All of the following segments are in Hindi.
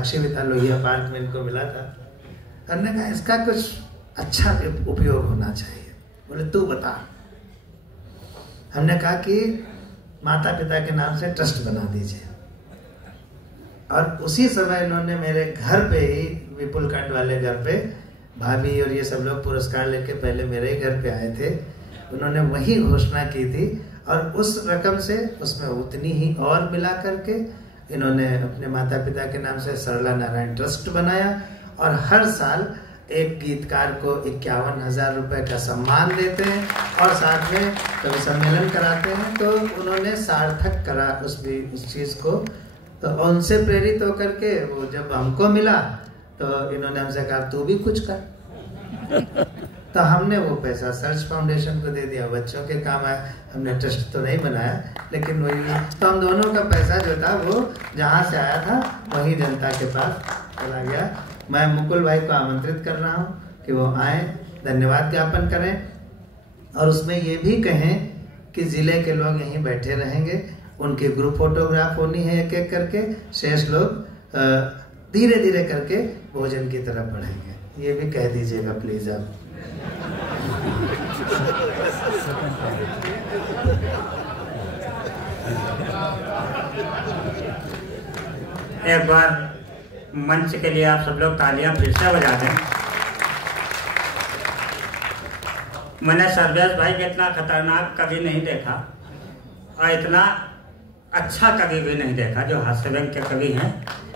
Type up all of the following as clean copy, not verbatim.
साक्षी भी था, लोहिया पार्क में इनको मिला था। हमने कहा इसका कुछ अच्छा उपयोग होना चाहिए। बोले तू बता। हमने कहा कि माता पिता के नाम से ट्रस्ट बना दीजिए। और उसी समय इन्होंने मेरे घर पे ही, विपुल कंठ वाले घर पे, भाभी और ये सब लोग पुरस्कार लेके पहले मेरे ही घर पे आए थे, उन्होंने वही घोषणा की थी। और उस रकम से उसमें उतनी ही और मिला करके इन्होंने अपने माता पिता के नाम से सरला नारायण ट्रस्ट बनाया। और हर साल एक गीतकार को 51,000 रुपए का सम्मान देते हैं और साथ में कवि सम्मेलन कराते हैं। तो उन्होंने सार्थक करा उस चीज को। तो उनसे प्रेरित होकर के वो जब हमको मिला तो इन्होंने हमसे कहा तू भी कुछ कर। तो हमने वो पैसा सर्च फाउंडेशन को दे दिया, बच्चों के काम आया। हमने ट्रस्ट तो नहीं बनाया, लेकिन वही तो हम दोनों का पैसा जो था वो जहाँ से आया था वही जनता के पास चला गया। मैं मुकुल भाई को आमंत्रित कर रहा हूँ कि वो आए, धन्यवाद ज्ञापन करें और उसमें ये भी कहें कि जिले के लोग यहीं बैठे रहेंगे, उनकी ग्रुप फोटोग्राफ होनी है एक एक करके, शेष लोग धीरे धीरे करके भोजन की तरफ बढ़ेंगे। ये भी कह दीजिएगा प्लीज आप। एक बार मंच के लिए आप सब लोग तालियां फिर से बजा दें। मैंने सर्वेश भाई के इतना खतरनाक कवि नहीं देखा और इतना अच्छा कवि भी नहीं देखा जो हास्य व्यंग के कवि हैं।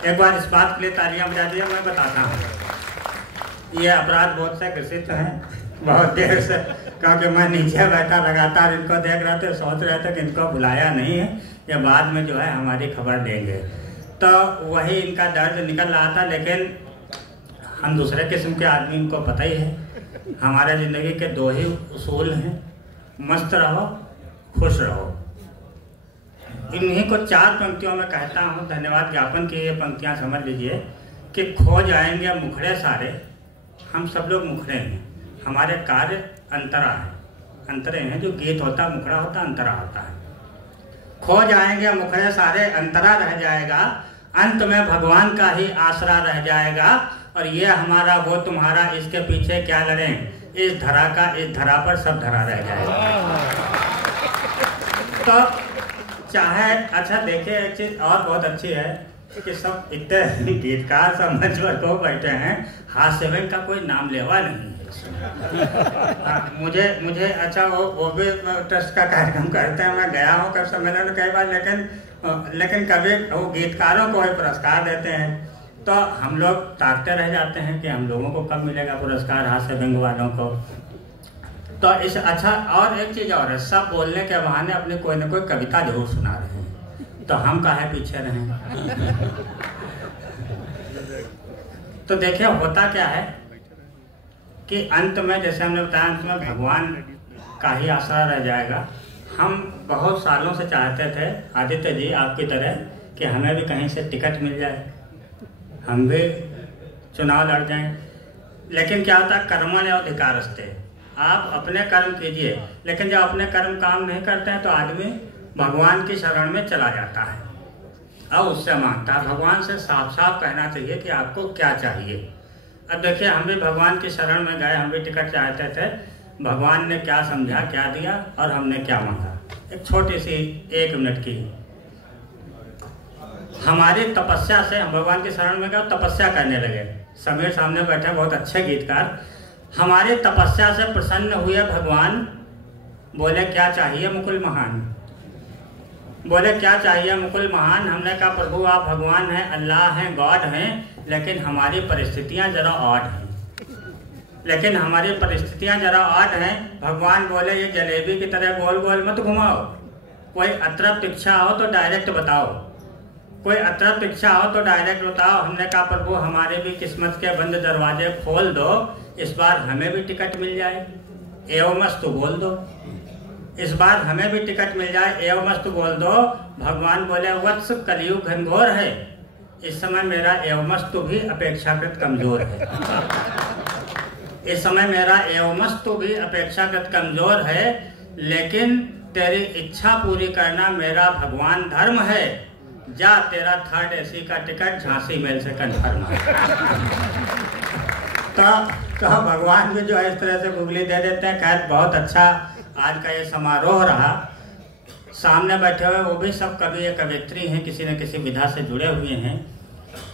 एक बार इस बात के लिए तालियां बजा दिया। मैं बताता हूँ, ये अपराध बहुत से ग्रसित हैं बहुत देर से, क्योंकि मैं नीचे बैठा लगातार इनको देख रहे थे, सोच रहे थे कि इनको बुलाया नहीं है, ये बाद में जो है हमारी खबर देंगे। तो वही इनका दर्द निकल रहा था। लेकिन हम दूसरे किस्म के आदमी, इनको पता ही है हमारे ज़िंदगी के दो ही उसूल हैं, मस्त रहो खुश रहो। इन्हीं को 4 पंक्तियों में कहता हूँ, धन्यवाद ज्ञापन की ये पंक्तियाँ समझ लीजिए कि खो जाएंगे मुखड़े सारे, हम सब लोग मुखड़े हैं, हमारे कार्य अंतरा है, अंतरे हैं। जो गीत होता मुखड़ा होता अंतरा होता है। खो जाएंगे मुखड़े सारे, अंतरा रह जाएगा, अंत में भगवान का ही आसरा रह जाएगा। और ये हमारा वो तुम्हारा, इसके पीछे क्या लड़ें, इस धरा का इस धरा पर सब धरा रह जाएगा। तो चाहे अच्छा देखिए, एक चीज और बहुत अच्छी है कि सब इतने गीतकार सब मंच पर को बैठे हैं, हास्य व्यंग का कोई नाम लेवा नहीं है। मुझे अच्छा वो भी ट्रस्ट का कार्यक्रम करते हैं, मैं गया हूँ कब सम्मेलन कई बार, लेकिन कभी वो गीतकारों को पुरस्कार देते हैं तो हम लोग ताकते रह जाते हैं कि हम लोगों को कब मिलेगा पुरस्कार, हास्य व्यंग वालों को। तो इस अच्छा और एक चीज और है, सब बोलने के बहाने अपनी कोई ना कोई कविता जरूर सुना रहे हैं, तो हम काहे पीछे रहें। तो देखिए होता क्या है कि अंत में, जैसे हमने बताया, अंत में भगवान का ही आसरा रह जाएगा। हम बहुत सालों से चाहते थे आदित्य जी आपकी तरह कि हमें भी कहीं से टिकट मिल जाए, हम भी चुनाव लड़ जाएं। लेकिन क्या होता है, कर्मण्य अधिकारस्ते, आप अपने कर्म कीजिए। लेकिन जब अपने कर्म काम नहीं करते हैं तो आदमी भगवान की शरण में चला जाता है और उससे मांगता है। भगवान से साफ साफ कहना चाहिए कि आपको क्या चाहिए। अब देखिए, हम भी भगवान की शरण में गए, हम भी टिकट चाहते थे, भगवान ने क्या समझा, क्या दिया और हमने क्या मांगा। एक छोटी सी 1 मिनट की हमारी तपस्या से हम भगवान की शरण में गए, तपस्या करने लगे। समीर सामने बैठे बहुत अच्छे गीतकार, हमारी तपस्या से प्रसन्न हुए भगवान। बोले क्या चाहिए मुकुल महान, बोले क्या चाहिए मुकुल महान। हमने कहा प्रभु आप भगवान हैं, अल्लाह हैं, गॉड हैं, लेकिन हमारी परिस्थितियां जरा ऑड हैं, लेकिन हमारी परिस्थितियां जरा ऑड हैं। भगवान बोले ये जलेबी की तरह गोल गोल मत घुमाओ, कोई अतृप्त इच्छा हो तो डायरेक्ट बताओ, कोई अतृप्त इच्छा हो तो डायरेक्ट बताओ। हमने कहा प्रभु हमारे भी किस्मत के बंद दरवाजे खोल दो, इस बार हमें भी टिकट मिल जाए, एवमस्तु बोल दो, इस बार हमें भी टिकट मिल जाए, एवमस्तु बोल दो। भगवान बोले वत्स कलयुग घनघोर है, इस समय मेरा एवमस्तु भी अपेक्षाकृत कमजोर है, इस समय मेरा एवमस्तु भी अपेक्षाकृत कमजोर है, लेकिन तेरी इच्छा पूरी करना मेरा भगवान धर्म है। जा तेरा 3rd AC का टिकट झांसी मेल से कन्फर्म है। तो भगवान भी जो है इस तरह से गुगली दे देते हैं। खैर बहुत अच्छा आज का ये समारोह रहा। सामने बैठे हुए वो भी सब कवि कवियत्री हैं, किसी न किसी विधा से जुड़े हुए हैं।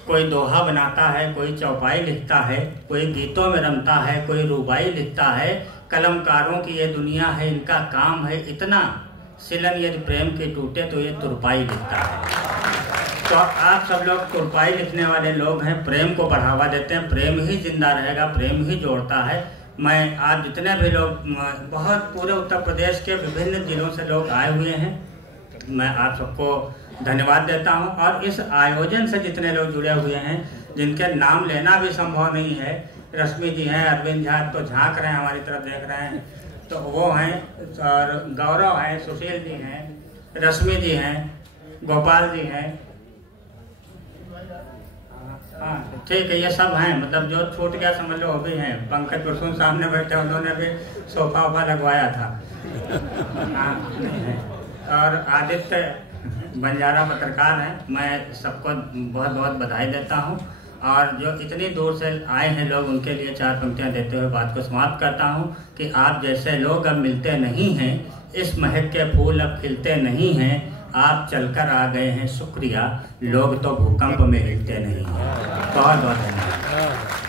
कोई दोहा बनाता है, कोई चौपाई लिखता है, कोई गीतों में रमता है, कोई रुबाई लिखता है। कलमकारों की ये दुनिया है, इनका काम है इतना, सिलन यदि प्रेम की टूटे तो ये तुरपाई लिखता है। तो आप सब लोग तुरपाई लिखने वाले लोग हैं, प्रेम को बढ़ावा देते हैं। प्रेम ही जिंदा रहेगा, प्रेम ही जोड़ता है। मैं आज जितने भी लोग, बहुत पूरे उत्तर प्रदेश के विभिन्न जिलों से लोग आए हुए हैं, मैं आप सबको धन्यवाद देता हूं। और इस आयोजन से जितने लोग जुड़े हुए हैं, जिनके नाम लेना भी संभव नहीं है, रश्मि जी हैं, अरविंद झा तो झांक रहे हैं, हमारी तरफ देख रहे हैं, तो वो हैं, और गौरव हैं, सुशील जी हैं, रश्मि जी हैं, गोपाल जी हैं, हाँ ठीक है, ये सब हैं। मतलब जो छूट गया समझ लो वो भी हैं। पंकज प्रसून सामने बैठे, उन्होंने भी सोफा वोफा लगवाया था। हाँ, और आदित्य बंजारा पत्रकार हैं। मैं सबको बहुत बहुत बधाई देता हूं। और जो इतनी दूर से आए हैं लोग, उनके लिए 4 पंक्तियां देते हुए बात को समाप्त करता हूं कि आप जैसे लोग अब मिलते नहीं हैं, इस महक के फूल अब खिलते नहीं हैं, आप चलकर आ गए हैं शुक्रिया, लोग तो भूकंप में हिलते नहीं हैं। बहुत बहुत धन्यवाद।